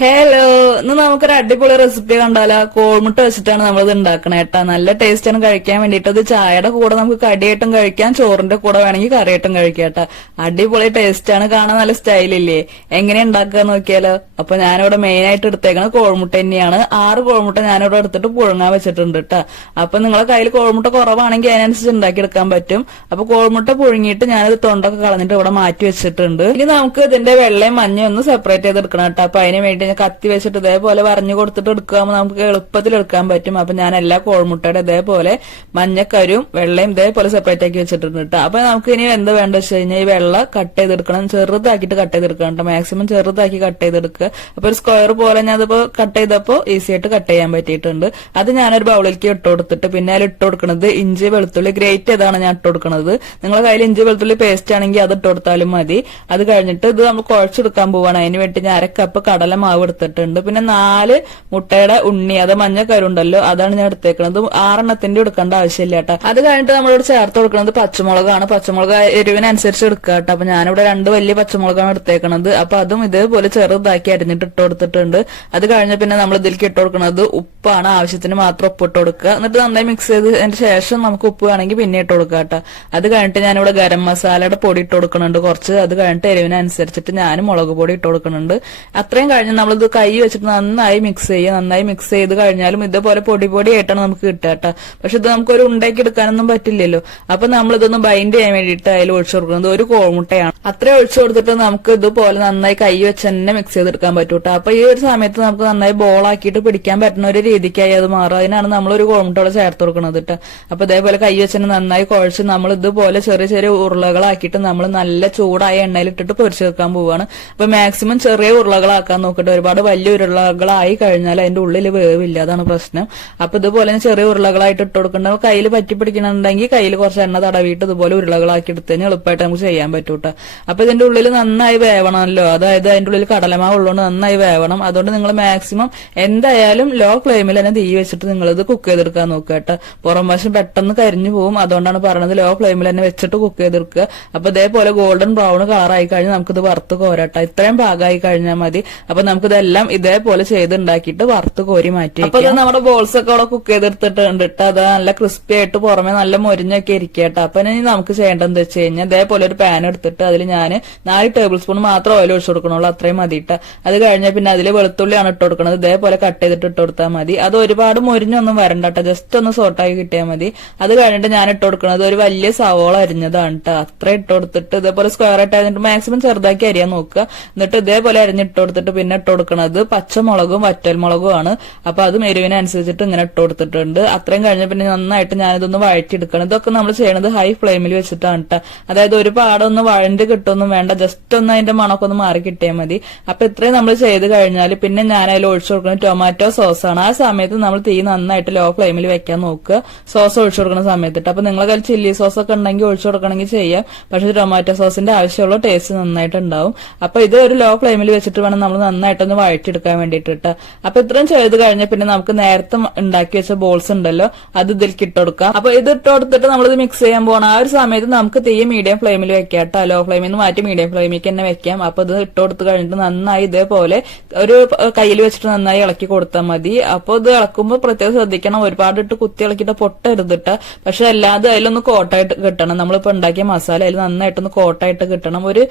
Hello ഇന്ന് നമുക്കൊരു അടിപൊളി റെസിപ്പി കണ്ടാലോ? കോൾമുട്ട വെച്ചിട്ടാണ് നമ്മൾ ഇത് ഉണ്ടാക്കണേ കേട്ടോ. നല്ല ടേസ്റ്റ് ആണ് കഴിക്കാൻ വേണ്ടിയിട്ട്. ഇത് ചായയുടെ കൂടെ നമുക്ക് കടിയായിട്ടും കഴിക്കാം. ചോറിന്റെ കൂടെ വേണമെങ്കിൽ കറിയായിട്ടും കഴിക്കാം കേട്ടോ. അടിപൊളി ടേസ്റ്റ് ആണ്. കാണാൻ നല്ല സ്റ്റൈലില്ലേ എങ്ങനെ ഉണ്ടാക്കുക നോക്കിയാലോ? അപ്പൊ ഞാനിവിടെ മെയിൻ ആയിട്ട് എടുത്തേക്കണത് കോൾമുട്ട തന്നെയാണ്. ആറ് കോൾമുട്ട ഞാനിവിടെ എടുത്തിട്ട് പുഴുങ്ങാൻ വെച്ചിട്ടുണ്ട് കേട്ടോ. അപ്പൊ നിങ്ങളെ കയ്യിൽ കോൾമുട്ട കുറവാണെങ്കിൽ അതിനനുസരിച്ച് ഉണ്ടാക്കിയെടുക്കാൻ പറ്റും. അപ്പൊ കോൾമുട്ട പുഴുങ്ങിയിട്ട് ഞാനിത് തൊണ്ടൊക്കെ കളഞ്ഞിട്ട് ഇവിടെ മാറ്റി വെച്ചിട്ടുണ്ട്. ഇനി നമുക്ക് ഇതിന്റെ വെള്ളയും മഞ്ഞയും ഒന്ന് സെപ്പറേറ്റ് ചെയ്തെടുക്കണം കേട്ടോ. അപ്പൊ അതിന് വേണ്ടി ഞാൻ കത്തി വെച്ചിട്ട് ഇതേപോലെ പറഞ്ഞു കൊടുത്തിട്ട് എടുക്കുമ്പോൾ നമുക്ക് എളുപ്പത്തിൽ എടുക്കാൻ പറ്റും. അപ്പൊ ഞാൻ എല്ലാ കോൾമുട്ടയുടെ ഇതേപോലെ മഞ്ഞക്കരും വെള്ളയും ഇതേപോലെ സെപ്പറേറ്റ് ആക്കി വെച്ചിട്ടുണ്ട് കേട്ടോ അപ്പൊ നമുക്ക് ഇനി എന്താ വേണ്ട വെച്ച് കഴിഞ്ഞാൽ ഈ വെള്ള കട്ട് ചെയ്തെടുക്കണം. ചെറുതാക്കിയിട്ട് കട്ട് ചെയ്തെടുക്കണം കേട്ടോ മാക്സിമം ചെറുതാക്കി കട്ട് ചെയ്തെടുക്കുക. അപ്പൊ ഒരു സ്ക്വയർ പോലെ ഞാൻ അതിപ്പോ കട്ട് ചെയ്തപ്പോ ഈസി ആയിട്ട് കട്ട് ചെയ്യാൻ പറ്റിയിട്ടുണ്ട്. അത് ഞാനൊരു ബൗളിലേക്ക് ഇട്ട് കൊടുത്തിട്ട് പിന്നെ അതിൽ ഇട്ട് കൊടുക്കുന്നത് ഇഞ്ചി വെളുത്തുള്ളി ഗ്രേറ്റ് ചെയ്താണ് ഞാൻ ഇട്ട് കൊടുക്കുന്നത് നിങ്ങളുടെ കയ്യിൽ ഇഞ്ചി വെളുത്തുള്ളി പേസ്റ്റ് ആണെങ്കിൽ അത് ഇട്ട് കൊടുത്താലും മതി. അത് കഴിഞ്ഞിട്ട് ഇത് നമ്മൾ കുഴച്ചെടുക്കാൻ പോവാണ്. അതിന് വേണ്ടി ഞാൻ അര കപ്പ് കടല മാവ് എടുത്തിട്ടുണ്ട്. പിന്നെ നാല് മുട്ടയുടെ ഉണ്ണി അത് മഞ്ഞ കരുണ്ടല്ലോ അതാണ് ഞാൻ എടുത്തേക്കുന്നത് ആറെണ്ണത്തിന്റെ എടുക്കേണ്ട ആവശ്യമില്ല കേട്ടോ. അത് കഴിഞ്ഞിട്ട് നമ്മളിവിടെ ചേർത്ത് കൊടുക്കുന്നത് പച്ചമുളകാണ്. പച്ചമുളക് എരിവിനനുസരിച്ച് എടുക്കുക കേട്ടോ. അപ്പൊ ഞാനിവിടെ രണ്ട് വലിയ പച്ചമുളകാണ് എടുത്തേക്കുന്നത് അപ്പൊ അതും ഇതേപോലെ ചെറുതാക്കി അരിഞ്ഞിട്ട് ഇട്ട് കൊടുത്തിട്ടുണ്ട്. അത് കഴിഞ്ഞ പിന്നെ നമ്മൾ ഇതിലേക്ക് ഇട്ട് കൊടുക്കുന്നത് ഉപ്പാണ്. ആവശ്യത്തിന് മാത്രം ഉപ്പ് ഇട്ട് കൊടുക്കുക. എന്നിട്ട് നന്നായി മിക്സ് ചെയ്തതിന് ശേഷം നമുക്ക് ഉപ്പ് വേണമെങ്കിൽ പിന്നെ ഇട്ട് കൊടുക്കുക കേട്ടോ. അത് കഴിഞ്ഞിട്ട് ഞാനിവിടെ ഗരം മസാലയുടെ പൊടി ഇട്ട് കൊടുക്കുന്നുണ്ട് കുറച്ച്. അത് കഴിഞ്ഞിട്ട് എരിവിനനുസരിച്ചിട്ട് ഞാൻ മുളക് പൊടി ഇട്ട് കൊടുക്കുന്നുണ്ട് അത്രയും കഴിഞ്ഞ് നമ്മളിത് കൈ വെച്ചിട്ട് നന്നായി മിക്സ് ചെയ്യുക നന്നായി മിക്സ് ചെയ്ത് കഴിഞ്ഞാലും ഇതേപോലെ പൊടി പൊടി ആയിട്ടാണ് നമുക്ക് കിട്ടുക കേട്ടോ. പക്ഷെ ഇത് നമുക്ക് ഒരു ഉണ്ടാക്കി എടുക്കാനൊന്നും പറ്റില്ലല്ലോ. അപ്പൊ നമ്മളിതൊന്ന് ബൈൻഡ് ചെയ്യാൻ വേണ്ടിയിട്ട് അതിൽ ഒഴിച്ചു കൊടുക്കുന്നത് ഒരു കോമുട്ടയാണ് അത്രയും ഒഴിച്ചു കൊടുത്തിട്ട് നമുക്ക് ഇതുപോലെ നന്നായി കൈ വെച്ച് തന്നെ മിക്സ് ചെയ്തെടുക്കാൻ പറ്റും കേട്ടോ. അപ്പൊ ഈ ഒരു സമയത്ത് നമുക്ക് നന്നായി ബോളാക്കിയിട്ട് പിടിക്കാൻ പറ്റുന്ന ഒരു രീതിക്കായി അത് മാറും. അതിനാണ് നമ്മൾ ഒരു കോൾമുട്ടോടെ ചേർത്ത് കൊടുക്കുന്നത് കേട്ടോ. അപ്പൊ ഇതേപോലെ കൈ വെച്ച് നന്നായി കുഴച്ച് നമ്മൾ ഇതുപോലെ ചെറിയ ചെറിയ ഉരുളകളാക്കിയിട്ട് നമ്മൾ നല്ല ചൂടായ എണ്ണയിലിട്ടിട്ട് പൊരിച്ചു വെക്കാൻ പോവാണ്. അപ്പൊ മാക്സിമം ചെറിയ ഉരുളകളാക്കാൻ നോക്കട്ടെ. ഒരുപാട് വലിയ ഉരുളകളായി കഴിഞ്ഞാൽ അതിന്റെ ഉള്ളിൽ വേവില്ല. അതാണ് പ്രശ്നം. അപ്പൊ ഇതുപോലെ ചെറിയ ഉരുളകളായിട്ട് ഇട്ട് കൊടുക്കേണ്ട. കയ്യിൽ പറ്റി പിടിക്കണമെന്നുണ്ടെങ്കിൽ കയ്യിൽ കുറച്ച് എണ്ണ തടവിയിട്ട് ഇതുപോലെ ഉരുളകളാക്കി എടുത്തതിന് എളുപ്പമായിട്ട് നമുക്ക് ചെയ്യാൻ പറ്റൂട്ടോ അപ്പൊ ഇതിന്റെ ഉള്ളിൽ നന്നായി വേവണമല്ലോ. അതായത് അതിന്റെ ഉള്ളിൽ കടലമാവ് ഉള്ളതുകൊണ്ട് നന്നായി വേവണം. അതുകൊണ്ട് നിങ്ങൾ മാക്സിമം എന്തായാലും ലോ ഫ്ലെയിമിൽ തന്നെ തീ വെച്ചിട്ട് നിങ്ങൾ ഇത് കുക്ക് ചെയ്തെടുക്കാൻ നോക്കുക കേട്ടോ പുറം വശം പെട്ടെന്ന് കരിഞ്ഞു പോകും അതുകൊണ്ടാണ് പറയുന്നത് ലോ ഫ്ലെയിമിൽ തന്നെ വെച്ചിട്ട് കുക്ക് ചെയ്തെടുക്കുക. അപ്പൊ ഇതേപോലെ ഗോൾഡൻ ബ്രൗൺ കളറായി കഴിഞ്ഞാൽ നമുക്കിത് വറുത്ത് കോരട്ടെ ഇത്രയും ഭാഗമായി കഴിഞ്ഞാൽ മതി. അപ്പൊ നമുക്കിതെല്ലാം ഇതേപോലെ ചെയ്തുണ്ടാക്കിയിട്ട് വറുത്ത് കോരി മാറ്റി അപ്പൊ നമ്മുടെ ബോൾസ് ഒക്കെ അവിടെ കുക്ക് ചെയ്തെടുത്തിട്ടുണ്ട് ട്ടോ. അത് നല്ല ക്രിസ്പി ആയിട്ട് പുറമെ നല്ല മൊരിഞ്ഞൊക്കെ ഇരിക്കട്ടെ. അപ്പൊ ഇനി നമുക്ക് ചെയ്യേണ്ടത് വെച്ച് കഴിഞ്ഞാൽ ഇതേപോലെ ഒരു പാൻ എടുത്തിട്ട് അതിൽ ഞാൻ നാല് ടേബിൾ സ്പൂൺ മാത്രം ഓയിൽ ഒഴിച്ചു കൊടുക്കണുള്ളൂ. അത്രയും മതി ട്ടോ. അത് കഴിഞ്ഞാൽ പിന്നെ അതിൽ വെളുത്തുള്ളിയാണ് ഇട്ട് കൊടുക്കുന്നത് ഇതേപോലെ കട്ട് ചെയ്തിട്ട് ഇട്ട് കൊടുത്താൽ മതി. അത് ഒരുപാട് മൊരിഞ്ഞൊന്നും വരണ്ട കേട്ടോ ജസ്റ്റ് ഒന്ന് സോട്ടാക്കി കിട്ടിയാൽ മതി. അത് കഴിഞ്ഞിട്ട് ഞാൻ ഇട്ട് കൊടുക്കുന്നത് ഒരു വലിയ സവോള അരിഞ്ഞതാണ് കേട്ടോ അത്ര ഇട്ട് കൊടുത്തിട്ട് ഇതേപോലെ സ്ക്വയർ ആയിട്ട് അരിഞ്ഞിട്ട് മാക്സിമം ചെറുതാക്കി അരിയാൻ നോക്കുക. എന്നിട്ട് ഇതേപോലെ അരിഞ്ഞിട്ട് കൊടുത്തിട്ട് പിന്നെ ഇട്ട് കൊടുക്കുന്നത് പച്ചമുളകും വറ്റൽമുളകും ആണ് അപ്പൊ അതും എരിവിനനുസരിച്ചിട്ട് ഇങ്ങനെ ഇട്ട് കൊടുത്തിട്ടുണ്ട്. അത്രയും കഴിഞ്ഞ പിന്നെ നന്നായിട്ട് ഞാനിതൊന്ന് വഴറ്റിയെടുക്കണം. ഇതൊക്കെ നമ്മൾ ചെയ്യണത് ഹൈ ഫ്ലെയിമിൽ വെച്ചിട്ടാണ് കേട്ടോ അതായത് ഒരു പാടൊന്നും വഴണ്ട് കിട്ടൊന്നും വേണ്ട. ജസ്റ്റ് ഒന്ന് അതിന്റെ മണമൊക്കെ ഒന്ന് മാറി കിട്ടിയാൽ മതി. അപ്പൊ ഇത്രയും നമ്മൾ ചെയ്ത് കഴിഞ്ഞാൽ പിന്നെ ഞാൻ അതിൽ ഒഴിച്ചു കൊടുക്കുന്നത് ടൊമാറ്റോ സോസ് ആണ്. ആ സമയത്ത് നമ്മൾ തീ നന്നായിട്ട് ലോ ഫ്ലെയിമിൽ വെക്കാൻ നോക്കുക. സോസ് ഒഴിച്ചു കൊടുക്കുന്ന സമയത്ത് ട്ടോ. അപ്പൊ നിങ്ങളെ കയ്യിൽ ചില്ലി സോസ് ഒക്കെ ഉണ്ടെങ്കിൽ ഒഴിച്ചു കൊടുക്കണമെങ്കിൽ ചെയ്യാം. പക്ഷെ ടൊമാറ്റോ സോസിന്റെ ആവശ്യമുള്ള ടേസ്റ്റ് നന്നായിട്ട് ഉണ്ടാവും. അപ്പൊ ഇത് ഒരു ലോ ഫ്ലെയിമിൽ വെച്ചിട്ട് വേണം നമ്മൾ നന്നായിട്ടൊന്ന് വഴറ്റിയെടുക്കാൻ വേണ്ടിയിട്ട് ട്ടോ. അപ്പൊ ഇത്രയും ചെയ്ത് കഴിഞ്ഞ പിന്നെ നമുക്ക് നേരത്തെ ഉണ്ടാക്കി വെച്ച ബോൾസ് ഉണ്ടല്ലോ അത് ഇതിലേക്ക് ഇട്ട് അപ്പൊ ഇത് ഇട്ട് കൊടുത്തിട്ട് നമ്മളിത് മിക്സ് ചെയ്യാൻ പോകണം ആ ഒരു സമയത്ത് നമുക്ക് തീ മീഡിയം ഫ്ലെയിമിൽ വെക്കാം കേട്ടോ. ലോ ഫ്ലെയിമിൽ നിന്ന് മാറ്റി മീഡിയം ഫ്ലെയിമിലേക്ക് തന്നെ വെക്കാം. അപ്പൊ ഇത് ഇട്ട് കൊടുത്ത് കഴിഞ്ഞിട്ട് നന്നായി ഇതേപോലെ ഒരു കയ്യിൽ വെച്ചിട്ട് നന്നായി ഇളക്കി കൊടുത്താൽ മതി. അപ്പൊ ഇത് ഇളക്കുമ്പോൾ പ്രത്യേകം ശ്രദ്ധിക്കണം. ഒരുപാട് ഇട്ട് കുത്തി ഇളക്കിയിട്ട് പൊട്ടരുതിട്ട് പക്ഷെ അല്ലാതെ അതിലൊന്ന് കോട്ടായിട്ട് കിട്ടണം. നമ്മളിപ്പോ ഉണ്ടാക്കിയ മസാല അതിൽ നന്നായിട്ടൊന്ന് കോട്ടായിട്ട് കിട്ടണം. ഒരു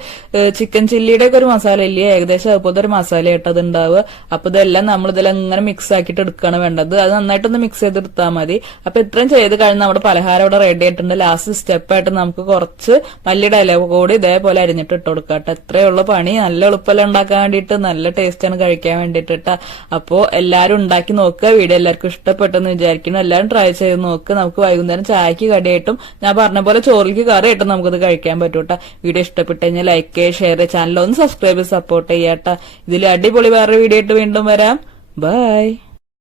ചിക്കൻ ചില്ലിയുടെ ഒക്കെ ഒരു മസാല ഇല്ലേ? ഏകദേശം അതുപോലത്തെ ഒരു മസാല ആയിട്ട് അത് ഉണ്ടാവുക അപ്പൊ ഇതെല്ലാം നമ്മൾ ഇതിൽ അങ്ങനെ മിക്സ് ആക്കിയിട്ട് എടുക്കുകയാണ് വേണ്ടത്. അത് നന്നായിട്ടൊന്ന് മിക്സ് ചെയ്തെടുത്താൽ മതി. അപ്പൊ ഇത്രയും ചെയ്ത് കഴിഞ്ഞാൽ നമ്മുടെ പലഹാരം ഇവിടെ റെഡി ആയിട്ടുണ്ട്. ലാസ്റ്റ് സ്റ്റെപ്പായിട്ട് നമുക്ക് കുറച്ച് മല്ലിയുടെ ഇല കൂടി ഇതേപോലെ അരിഞ്ഞിട്ട് ഇട്ട് കൊടുക്കാം കേട്ടോ. ഇത്രയേ ഉള്ളൂ പണി. നല്ല എളുപ്പമല്ല ഉണ്ടാക്കാൻ വേണ്ടിയിട്ട്. നല്ല ടേസ്റ്റാണ് കഴിക്കാൻ വേണ്ടിയിട്ട് കേട്ടോ. അപ്പോ എല്ലാവരും ഉണ്ടാക്കി നോക്കുക. വീഡിയോ എല്ലാവർക്കും ഇഷ്ടപ്പെട്ടെന്ന് വിചാരിക്കണം എല്ലാവരും ട്രൈ ചെയ്ത് നോക്കുക നമുക്ക് വൈകുന്നേരം ചായക്ക് കടിയായിട്ടും ഞാൻ പറഞ്ഞ പോലെ ചോറിലേക്ക് കറിയായിട്ടും നമുക്കത് കഴിക്കാൻ പറ്റൂട്ടോ വീഡിയോ ഇഷ്ടപ്പെട്ടു കഴിഞ്ഞാൽ ലൈക്ക് ചെയ്യുക ഷെയർ ചെയ്യുക ചാനൽ ഒന്ന് സബ്സ്ക്രൈബ് സപ്പോർട്ട് ചെയ്യാട്ടോ ഇതിൽ അടിപൊളി വേറൊരു വീഡിയോ ആയിട്ട് വീണ്ടും വരാം. ബൈ